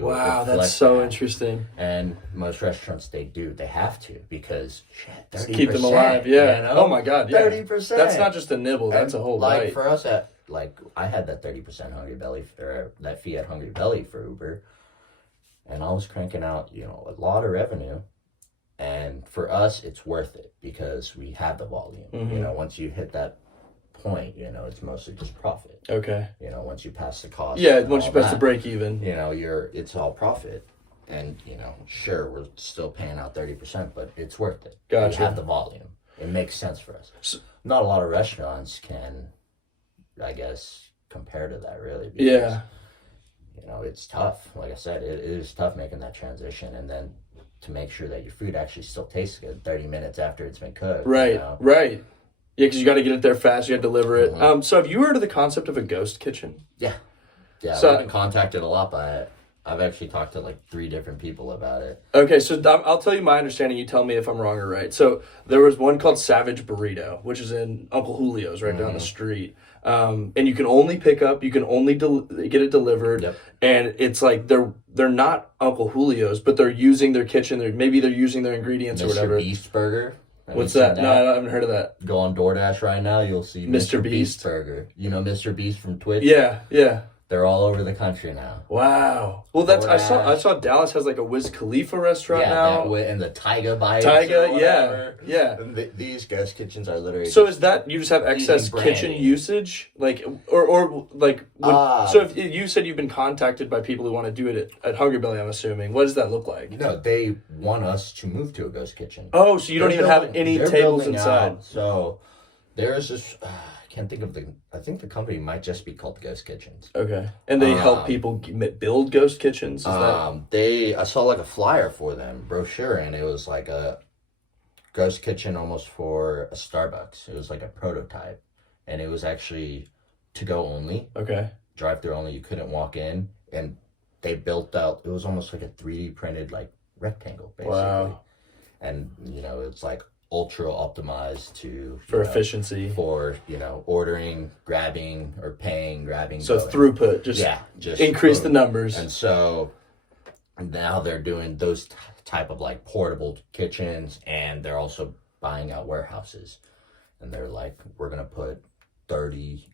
Wow, that's so interesting. And most restaurants, they have to, because 30%. Keep them alive, Oh my God, 30%. That's not just a nibble, that's a whole bite. For us, I had that 30% Hungry Belly, or that fee at Hungry Belly for Uber, and I was cranking out, a lot of revenue. And for us, it's worth it, because we have the volume. Mm-hmm. Once you hit that point, it's mostly just profit. Okay. Once you pass the cost. Yeah, once you pass the break even. It's all profit. And, sure, we're still paying out 30%, but it's worth it. Gotcha. We have the volume. It makes sense for us. Not a lot of restaurants can, I guess, compare to that, really. Because, it's tough. Like I said, it is tough making that transition. And then to make sure that your food actually still tastes good 30 minutes after it's been cooked. Right, right. Yeah, because you got to get it there fast. You got to deliver it. Mm-hmm. So have you heard of the concept of a ghost kitchen? Yeah. So, I've been contacted a lot by it. I've actually talked to 3 different people about it. Okay, so I'll tell you my understanding. You tell me if I'm wrong or right. So there was one called Savage Burrito, which is in Uncle Julio's right down the street. And you can only pick up, you can only get it delivered. Yep. And it's like they're not Uncle Julio's, but they're using their kitchen. Maybe they're using their ingredients or whatever. Mr. Beast Burger. What's that? No, I haven't heard of that. Go on DoorDash right now. You'll see Mr. Beast Burger. You know Mr. Beast from Twitch? Yeah. They're all over the country now. Wow. Well, I saw Dallas has like a Wiz Khalifa restaurant now. And the Tyga bites. Yeah. And these ghost kitchens are literally. So is that you just have excess kitchen usage, so if you said you've been contacted by people who want to do it at Hungry Belly, I'm assuming. What does that look like? No, they want us to move to a ghost kitchen. Oh, so you don't even have any tables inside. Out. So there's this. Can't think of I think the company might just be called Ghost Kitchens. Okay. And they help people build ghost kitchens? I saw a flyer for them, brochure, and it was like a ghost kitchen almost for a Starbucks. It was like a prototype, and it was actually to go only. Okay. Drive through only. You couldn't walk in, and they built out, it was almost like a 3D printed rectangle, basically. Wow. And it's ultra optimized for efficiency, for ordering, grabbing, or paying, grabbing. So going. Throughput, just increase the numbers. And so now they're doing those type of like portable kitchens, and they're also buying out warehouses, and they're like, we're gonna put 30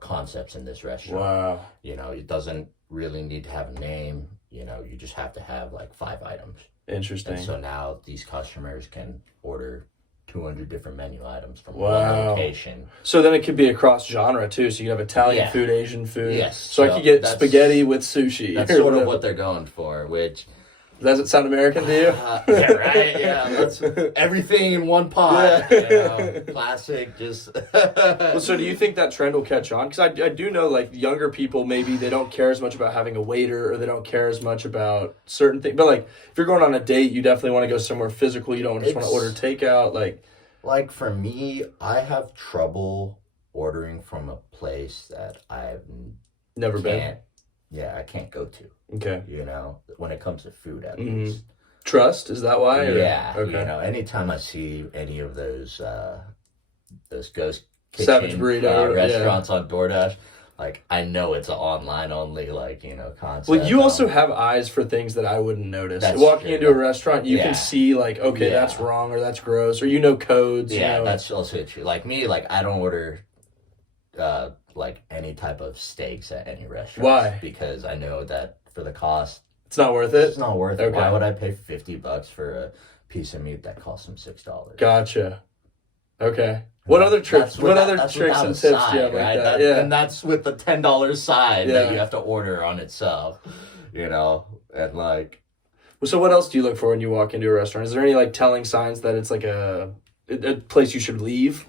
concepts in this restaurant. Wow. It doesn't really need to have a name. You just have to have like 5 items. Interesting. And so now these customers can order 200 different menu items from Wow. one location. So then it could be across genre too. So you have Italian food, Asian food. Yes. So I could get spaghetti with sushi. That's sort of what they're going for, which... Does it sound American to you? Yeah, right? Yeah, that's everything in one pot. Yeah. Classic, just... Well, so do you think that trend will catch on? Because I do know, like, younger people, maybe they don't care as much about having a waiter, or they don't care as much about certain things. But, like, if you're going on a date, you definitely want to go somewhere physical. You don't just want to order takeout. Like, for me, I have trouble ordering from a place that I've never been. Yeah, I can't go to. Okay. When it comes to food, at least. Trust, is that why? Yeah. Okay. Anytime I see any of those ghost kitchen Savage burrito restaurants on DoorDash, like, I know it's an online only, concept. Well, you also have eyes for things that I wouldn't notice. That's Walking true. into a restaurant, you can see, like, okay, that's wrong, or that's gross, or codes. Yeah, that's also true. Like me, I don't order any type of steaks at any restaurant. Why? Because I know that for the cost, it's not worth it. It's not worth it. Okay. Why would I pay $50 for a piece of meat that costs them $6? Gotcha. Okay. What other tricks? What other tricks and tips do you have like that? Yeah. And that's with the $10 side that you have to order on itself. And like. So what else do you look for when you walk into a restaurant? Is there any telling signs that it's a place you should leave?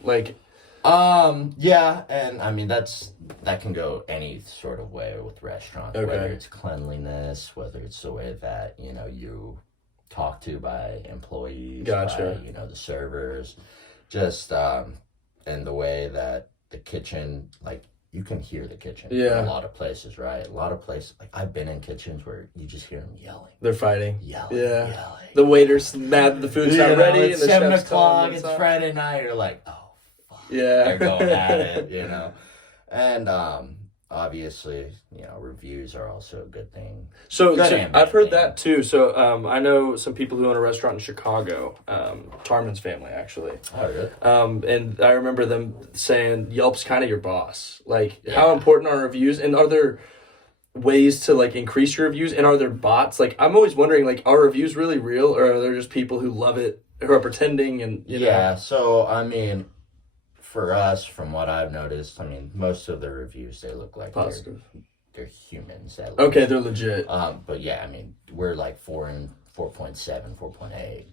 Yeah, and I mean that can go any sort of way with restaurants, whether it's cleanliness, whether it's the way that you talk to by employees, gotcha. by the servers, just and the way that the kitchen, you can hear the kitchen in a lot of places, right? A lot of places, I've been in kitchens where you just hear them yelling. They're fighting. Yelling. The waiter's mad that the food's not ready. It's and the 7 chef's o'clock. It's Friday night. You're like, oh. Yeah. They're going at it, And obviously, reviews are also a good thing. So I've heard that too. So I know some people who own a restaurant in Chicago, Tarman's family, actually. Oh, really? And I remember them saying Yelp's kind of your boss. How important are reviews? And are there ways to increase your reviews? And are there bots? I'm always wondering, are reviews really real, or are there just people who love it, who are pretending and Yeah, so I mean, for us, from what I've noticed, most of the reviews, they look like positive. They're humans at least. Okay, they're legit. But yeah, we're 4.7, 4.8,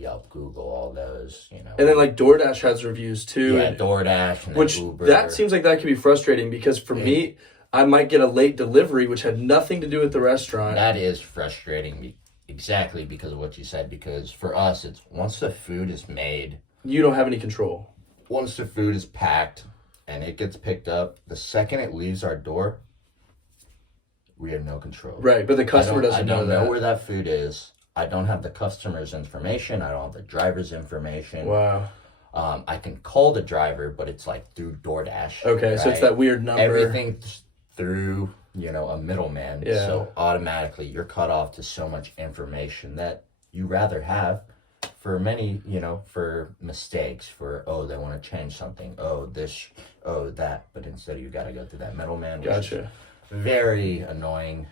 Yelp, Google, all those, And then DoorDash has reviews too. Yeah, DoorDash and which Uber. That seems like that could be frustrating because for me, I might get a late delivery, which had nothing to do with the restaurant. That is frustrating, exactly because of what you said, because for us, it's once the food is made. You don't have any control. Once the food is packed and it gets picked up, the second it leaves our door, we have no control. Right, but the customer doesn't know that. I don't know where that food is. I don't have the customer's information. I don't have the driver's information. Wow. I can call the driver, but it's through DoorDash. Okay, right? so it's that weird number. Everything's through, a middleman. Yeah. So automatically you're cut off to so much information that you rather have for many, for mistakes, for, they want to change something, this, that, but instead you got to go through that middleman. Gotcha. Very annoying.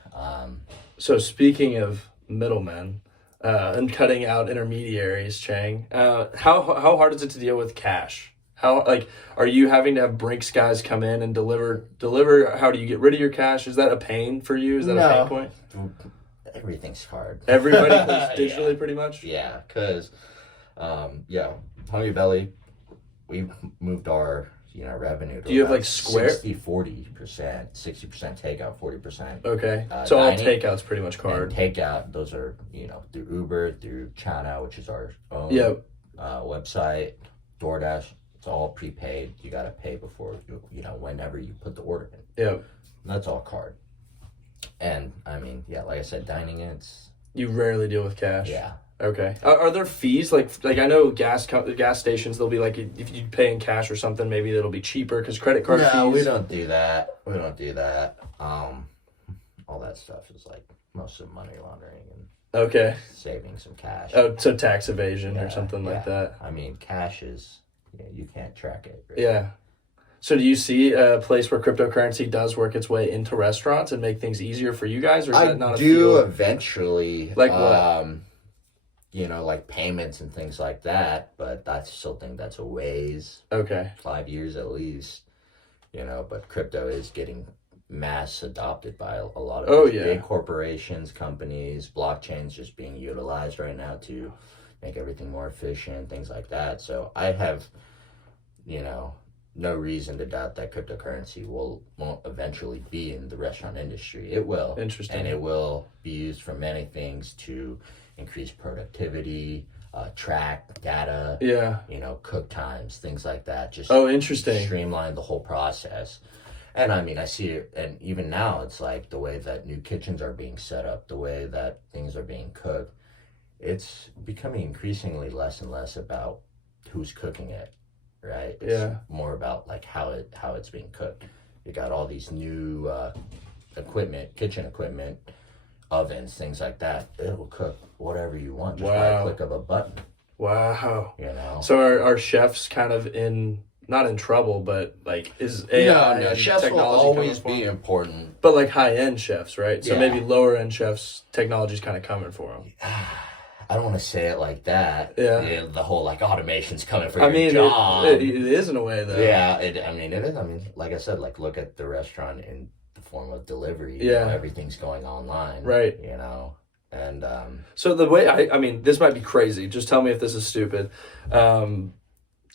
So speaking of middlemen and cutting out intermediaries, Chang, how hard is it to deal with cash? How are you having to have Brinks guys come in and deliver? How do you get rid of your cash? Is that a pain for you? Is that a pain point? Everything's hard. Everybody plays digitally pretty much? Yeah, because, Hungry Belly, we've moved our, revenue to. Do you have Square? 40%, 60% takeout, 40%. Okay. So all dining, takeout's pretty much card. And takeout, those are, through Uber, through Chana, which is our own website, DoorDash. It's all prepaid. You got to pay before, whenever you put the order in. Yep. That's all card. And like I said, dining in, you rarely deal with cash. Yeah. Okay. Are there fees? Like I know gas stations, they'll be if you pay in cash or something, maybe it'll be cheaper because credit card fees. No, we don't do that. All that stuff is mostly money laundering and Okay. saving some cash. Oh, so tax evasion or Yeah, something like that. I mean, cash is, you can't track it. Really. Yeah. So do you see a place where cryptocurrency does work its way into restaurants and make things easier for you guys, or is that not a field? Eventually. Like what? Like payments and things like that, but I still think that's a ways, Okay. 5 years at least, but crypto is getting mass adopted by a lot of big corporations, companies, blockchains just being utilized right now to make everything more efficient, things like that. So I have, no reason to doubt that cryptocurrency won't eventually be in the restaurant industry. It will. Interesting. And it will be used for many things to increase productivity, track data, cook times, things like that. Just interesting. Streamline the whole process. And I mean, I see it, and even now, it's like the way that new kitchens are being set up, the way that things are being cooked, it's becoming increasingly less and less about who's cooking it, right? It's more about like how it's being cooked. You got all these new kitchen equipment, ovens, things like that. It will cook whatever you want just by a click of a button. Wow. So are chefs kind of not in trouble, but like is AI no, and chefs technology will always be important. But like high-end chefs, right? So maybe lower-end chefs, technology's kind of coming for them. I don't want to say it like that. Yeah. The whole like automation's coming for your job. It is in a way though. Yeah, it is. I mean, like I said, like look at the restaurant in the form of delivery. Everything's going online. Right. And so the way I mean, this might be crazy. Just tell me if this is stupid.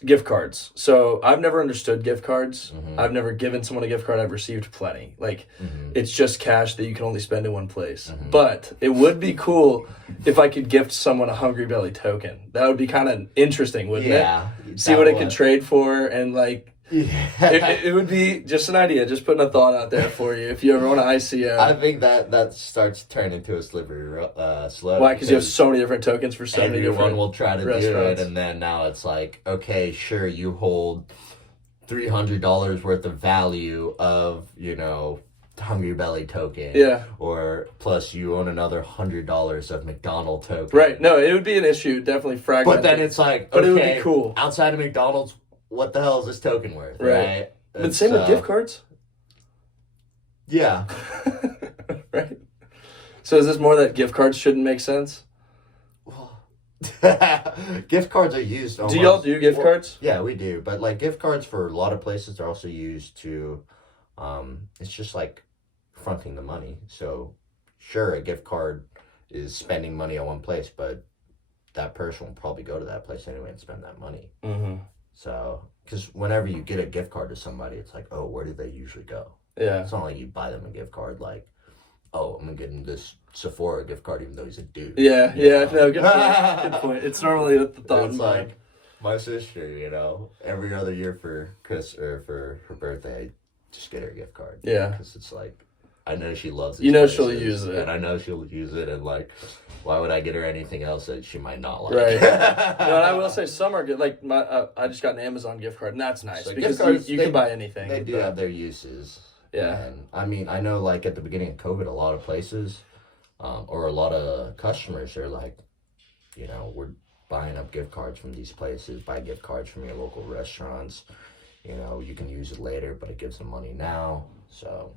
Gift cards. So I've never understood gift cards. Mm-hmm. I've never given someone a gift card. I've received plenty. Like it's just cash that you can only spend in one place. Mm-hmm. But it would be cool if I could gift someone a Hungry Belly token. That would be kind of interesting, wouldn't it? See what it could trade for and like. It would be just an idea, just putting a thought out there for you if you ever want to ICO. I think that starts to turn into a slippery slope. Why? Because you have so many different tokens for so many different everyone will try to restaurants. do it, and then now it's like, okay, sure, you hold $300 worth of value of Hungry Belly token, or plus you own another $100 of McDonald's token. Right? No, it would be an issue, definitely fragmented. But then it's like, but it would be cool outside of McDonald's. What the hell is this token worth? Right. But same with gift cards. Yeah. Right. So is this more that gift cards shouldn't make sense? Well, gift cards are used. Do y'all do gift cards? Yeah, we do. But like gift cards for a lot of places are also used to. It's just like fronting the money. So sure, a gift card is spending money at one place, but that person will probably go to that place anyway and spend that money. Mm-hmm. So, because whenever you get a gift card to somebody, it's like, oh, where do they usually go? Yeah. It's not like you buy them a gift card like, oh, I'm going to get him this Sephora gift card even though he's a dude. Yeah, no, good point. Good point. It's normally the thought it's in like mind. My sister, every other year for for her birthday, I just get her a gift card. Yeah. Because it's like, I know she loves it. She'll use it. And I know she'll use it, and like, why would I get her anything else that she might not like? Right. No, and I will say some are good. Like I just got an Amazon gift card, and that's nice because you can buy anything. They do have their uses. Yeah. And I mean, I know like at the beginning of COVID, a lot of places, or a lot of customers are like, we're buying up gift cards from these places. Buy gift cards from your local restaurants. You can use it later, but it gives them money now. So.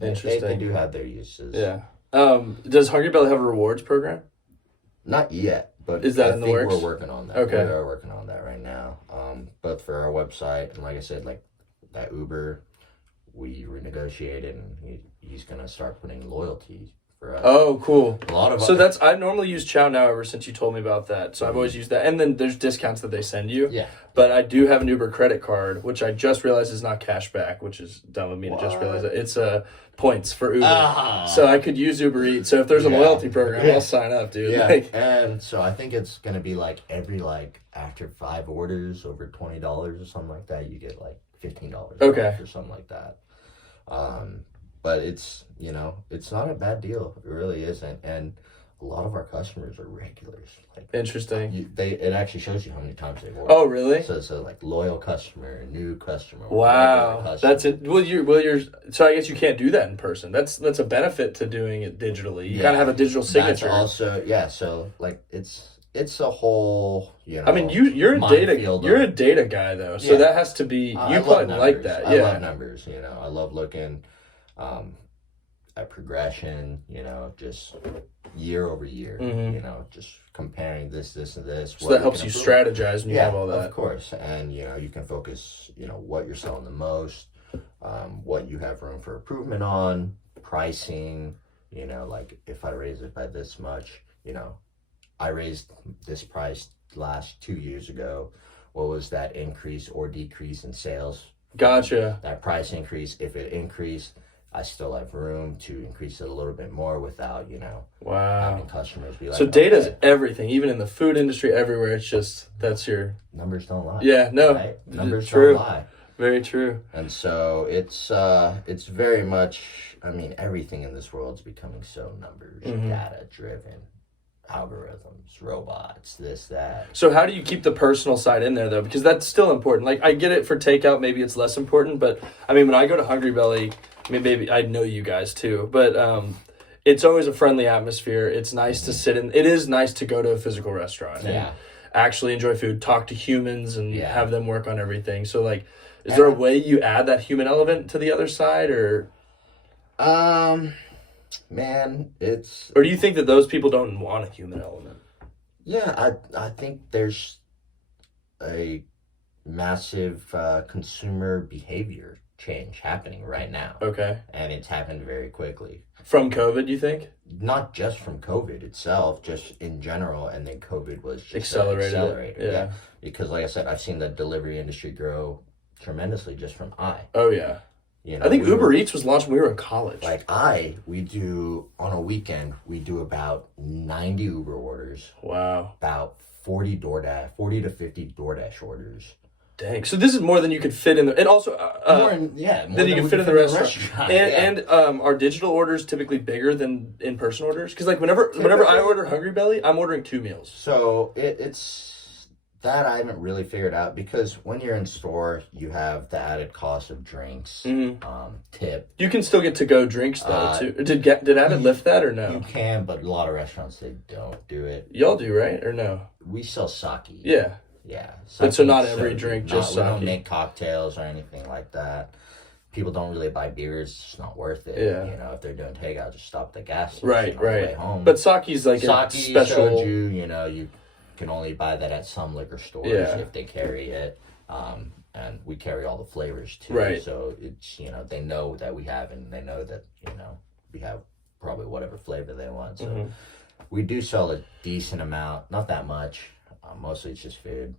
Interesting. They do have their uses. Yeah. Does Hungry Belly have a rewards program? Not yet, but is that I in the think works? We're working on that. Okay. We are working on that right now. But for our website, and like I said, like that Uber, we renegotiated, and he's gonna start putting loyalty for us. Oh, cool. A lot of I normally use Chow Now ever since you told me about that. So I've always used that, and then there's discounts that they send you. Yeah. But I do have an Uber credit card, which I just realized is not cash back, which is dumb of me to just realize it. It's points for Uber. So I could use Uber Eats. So if there's a loyalty program, I'll sign up, dude. Yeah. Like, and so I think it's gonna be like every after 5 orders over $20 or something like that, you get like $15 off or something like that. But it's it's not a bad deal. It really isn't. And a lot of our customers are regulars. Like, Interesting. it actually shows you how many times they've ordered. Oh, really? So like loyal customer, new customer. Wow, regular customer. that's it. You're. So I guess you can't do that in person. That's a benefit to doing it digitally. You kind of have a digital signature. That's also, yeah. So like it's a whole, I mean, you're a data guy though, so that has to be you probably like that. I love numbers. I love looking at progression. Just year over year. Just comparing this and this. So that helps you strategize when you have all that. Of course, and you can focus. What you're selling the most, what you have room for improvement on, pricing. Like if I raise it by this much, I raised this price last 2 years ago. What was that increase or decrease in sales? Gotcha. That price increase, if it increased, I still have room to increase it a little bit more without, wow, having customers be like, so data's everything, even in the food industry, everywhere. It's just, that's your... Numbers don't lie. Yeah, no. Right? Numbers true. don't lie. Very true. And so it's very much, everything in this world is becoming so numbers, data driven. Algorithms, robots, this, that. So how do you keep the personal side in there though? Because that's still important. Like I get it for takeout, maybe it's less important, but when I go to Hungry Belly, maybe I know you guys too, but it's always a friendly atmosphere. It's nice to sit in. It is nice to go to a physical restaurant and actually enjoy food, talk to humans, and have them work on everything. So like, is there a way you add that human element to the other side, or? Man, it's... Or do you think that those people don't want a human element? Yeah, I think there's a massive consumer behavior change happening right now. Okay. And it's happened very quickly. From COVID, you think? Not just from COVID itself, just in general, and then COVID was just accelerated. Yeah. Because like I said, I've seen the delivery industry grow tremendously just from Oh, yeah. I think Uber Eats was launched when we were in college. We do, on a weekend, we do about 90 Uber orders. Wow. About 40 to 50 DoorDash orders. Dang. So this is more than you could fit in the, and also, more than you can fit in the restaurant. And are digital orders typically bigger than in-person orders? Because whenever I order Hungry Belly, I'm ordering 2 meals. So it's... That I haven't really figured out, because when you're in store, you have the added cost of drinks, tip. You can still get to-go drinks, though, too. Did Avid lift that, or no? You can, but a lot of restaurants, they don't do it. Y'all do, right? Or no? We sell sake. Yeah. Yeah. But so not every drink, just sake. We don't make cocktails or anything like that. People don't really buy beers. It's just not worth it. Yeah. If they're doing takeout, just stop at the gas station on the way home. But sake's like a special... Sake, you can only buy that at some liquor stores if they carry it, and we carry all the flavors too. Right. So it's they know that we have, and they know that we have probably whatever flavor they want. So we do sell a decent amount, not that much. Mostly it's just food,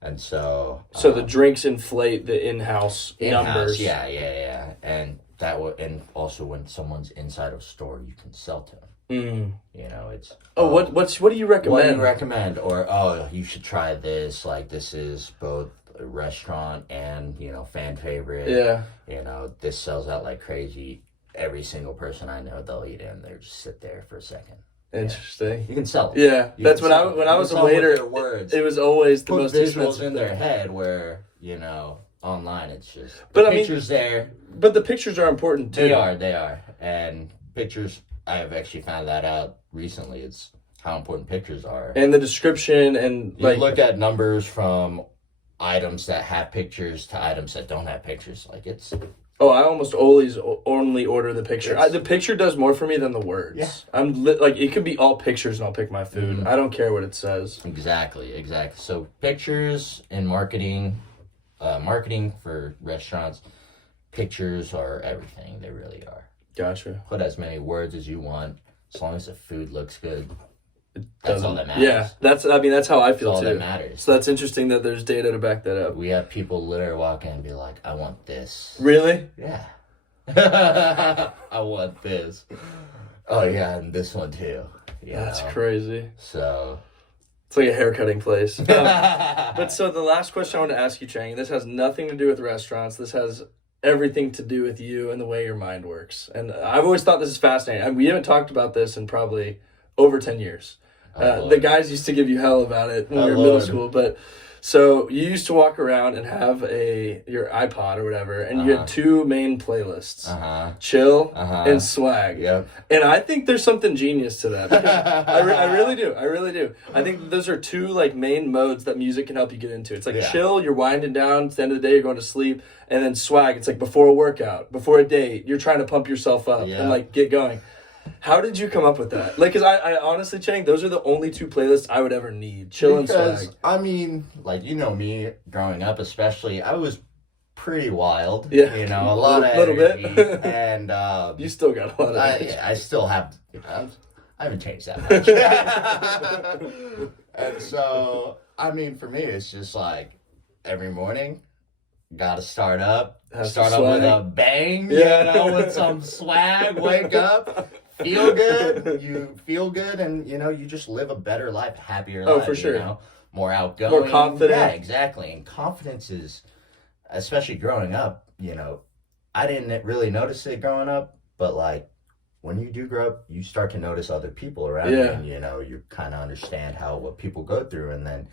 and so the drinks inflate the in-house numbers. Yeah, and and also when someone's inside of a store, you can sell to them. It's what do you recommend? What do you recommend? Or you should try this. Like, this is both a restaurant and fan favorite. Yeah. This sells out like crazy. Every single person I know, they'll eat it and they'll just sit there for a second. Interesting. Yeah. You can sell it. Yeah, that's when I was a waiter. It was always the most visuals in their head. Where online it's just pictures there. But the pictures are important too. They are, and pictures. I have actually found that out recently. It's how important pictures are. And the description, and you look at numbers from items that have pictures to items that don't have pictures. It's... Oh, I almost always only order the picture. The picture does more for me than the words. Yeah. I'm it could be all pictures and I'll pick my food. I don't care what it says. Exactly. So pictures in marketing for restaurants, pictures are everything. They really are. Gotcha. Put as many words as you want, as long as the food looks good. That's all that matters. Yeah, that's how I feel that's too. All that matters. So that's interesting that there's data to back that up. We have people literally walk in and be like, "I want this." Really? Yeah. I want this. Oh yeah, and this one too. That's crazy. So it's like a haircutting place. But so the last question I want to ask you, Chang, this has nothing to do with restaurants. This has everything to do with you and the way your mind works. And I've always thought this is fascinating. We haven't talked about this in probably over 10 years. The guys used to give you hell about it when we were in middle school, but so you used to walk around and have your iPod or whatever, and you had two main playlists, chill and swag. Yep. And I think there's something genius to that. I really do. I really do. I think those are two like main modes that music can help you get into. It's like chill, you're winding down. At the end of the day, you're going to sleep, and then swag. It's like before a workout, before a date, you're trying to pump yourself up and like get going. How did you come up with that? Like, because I honestly, Chang, those are the only two playlists I would ever need. Chill and swag. I mean, like, you know me, growing up especially, I was pretty wild. Yeah. You know, a lot of energy. Bit. And you still got a lot of energy. I still have, I haven't changed that much. And so, I mean, for me, it's just like every morning, got to start up with a bang, you know, with some swag, wake up. Feel good, you feel good, and you know you just live a better life, happier life. Oh, for sure. You know? More outgoing, more confident. Yeah, exactly. And confidence is, especially growing up. You know, I didn't really notice it growing up, but like when you do grow up, you start to notice other people around you, and you know you kind of understand what people go through, and then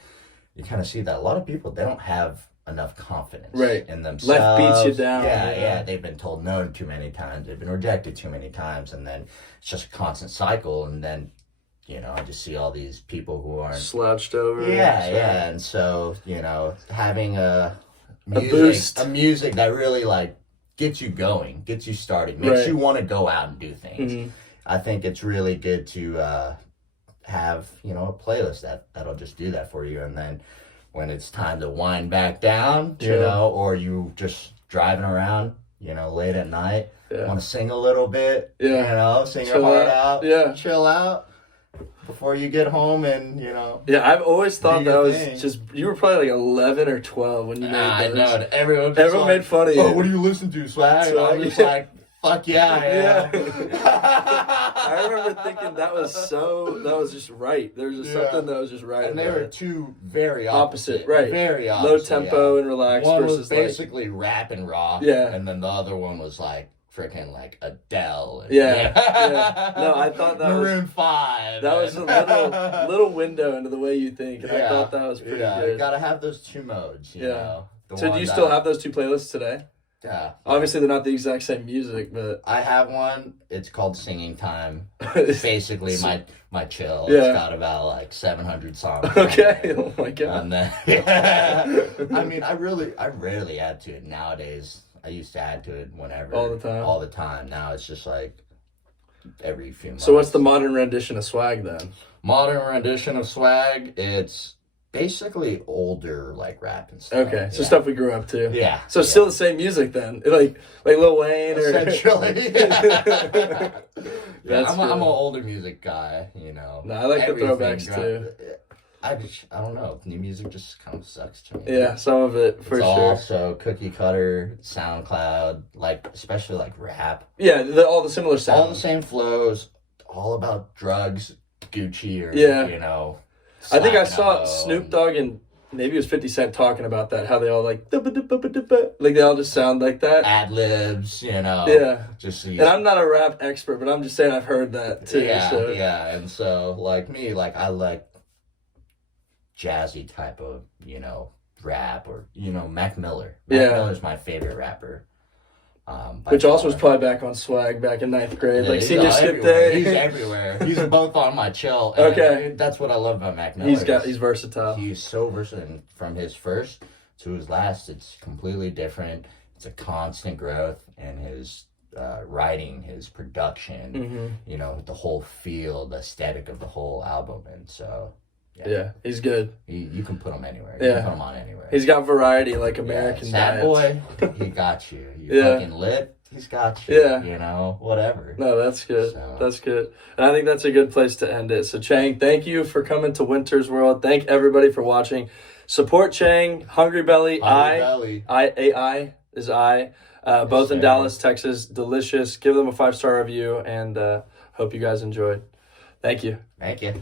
you kind of see that a lot of people, they don't have enough confidence in themselves. Life beats you down. Yeah. They've been told no too many times. They've been rejected too many times. And then it's just a constant cycle. And then, you know, I just see all these people who aren't... slouched over. Yeah. And so, you know, having a music that really, like, gets you going, gets you started, makes you want to go out and do things. Mm-hmm. I think it's really good to have, you know, a playlist that'll just do that for you. And then when it's time to wind back down, you know, or you just driving around, you know, late at night, want to sing a little bit, you know, sing your heart out, chill out before you get home and, you know. Yeah, I've always thought that was just, you were probably like 11 or 12 when you made those. I know, everyone made fun of you. Oh, what do you listen to, Swag? I'm just like, fuck yeah. I remember thinking that was just right. There was just something that was just right. And they were two very opposite. Right. Very opposite. Low tempo and relaxed one versus was basically rap and rock. Yeah. And then the other one was like freaking like Adele. And, No, I thought that Maroon 5. That was a little window into the way you think. And I thought that was pretty good. You gotta have those two modes, you know. So do you still have those two playlists today? Yeah. Obviously, they're not the exact same music, but... I have one. It's called Singing Time. It's basically my chill. It's got about like 700 songs. Okay. Oh my God. And then, I mean, I rarely add to it nowadays. I used to add to it whenever. All the time? All the time. Now it's just like every few months. So what's the modern rendition of Swag then? Modern rendition of Swag, it's basically older like rap and stuff. Okay, so stuff we grew up to. Yeah. So still the same music then, like Lil Wayne or essentially. I'm an older music guy, you know. No, I like the throwbacks too. I don't know. New music just kind of sucks to me. Yeah, some of it for it's sure. Also cookie cutter, SoundCloud, like especially like rap. Yeah, all the similar sounds. All the same flows. All about drugs, Gucci, or you know. I think I saw Snoop Dogg and maybe it was 50 Cent talking about that, how they all like they all just sound like that. Ad-libs, you know. Yeah. Just and I'm not a rap expert, but I'm just saying I've heard that too. Yeah. And so, like me, like I like jazzy type of, you know, rap or, you know, Mac Miller. Mac Miller's my favorite rapper. Which also was probably back on Swag back in 9th grade, like senior skip day. He's everywhere. He's both on my chill. Okay, that's what I love about Mac Miller. He's versatile. He's so versatile. And from his first to his last, it's completely different. It's a constant growth in his writing, his production. You know, the whole feel, the aesthetic of the whole album, and so. Yeah, he's good. You can put him anywhere. You can put him on anywhere. He's got variety like American Sad Diets. Boy, he got you. You fucking lit, he's got you. You know, whatever. No, that's good. So. That's good. And I think that's a good place to end it. So, Chang, thank you for coming to Winters World. Thank everybody for watching. Support Chang, Hungry Belly. I is I. Both in Dallas, Texas. Delicious. Give them a 5-star review, and hope you guys enjoyed. Thank you. Thank you.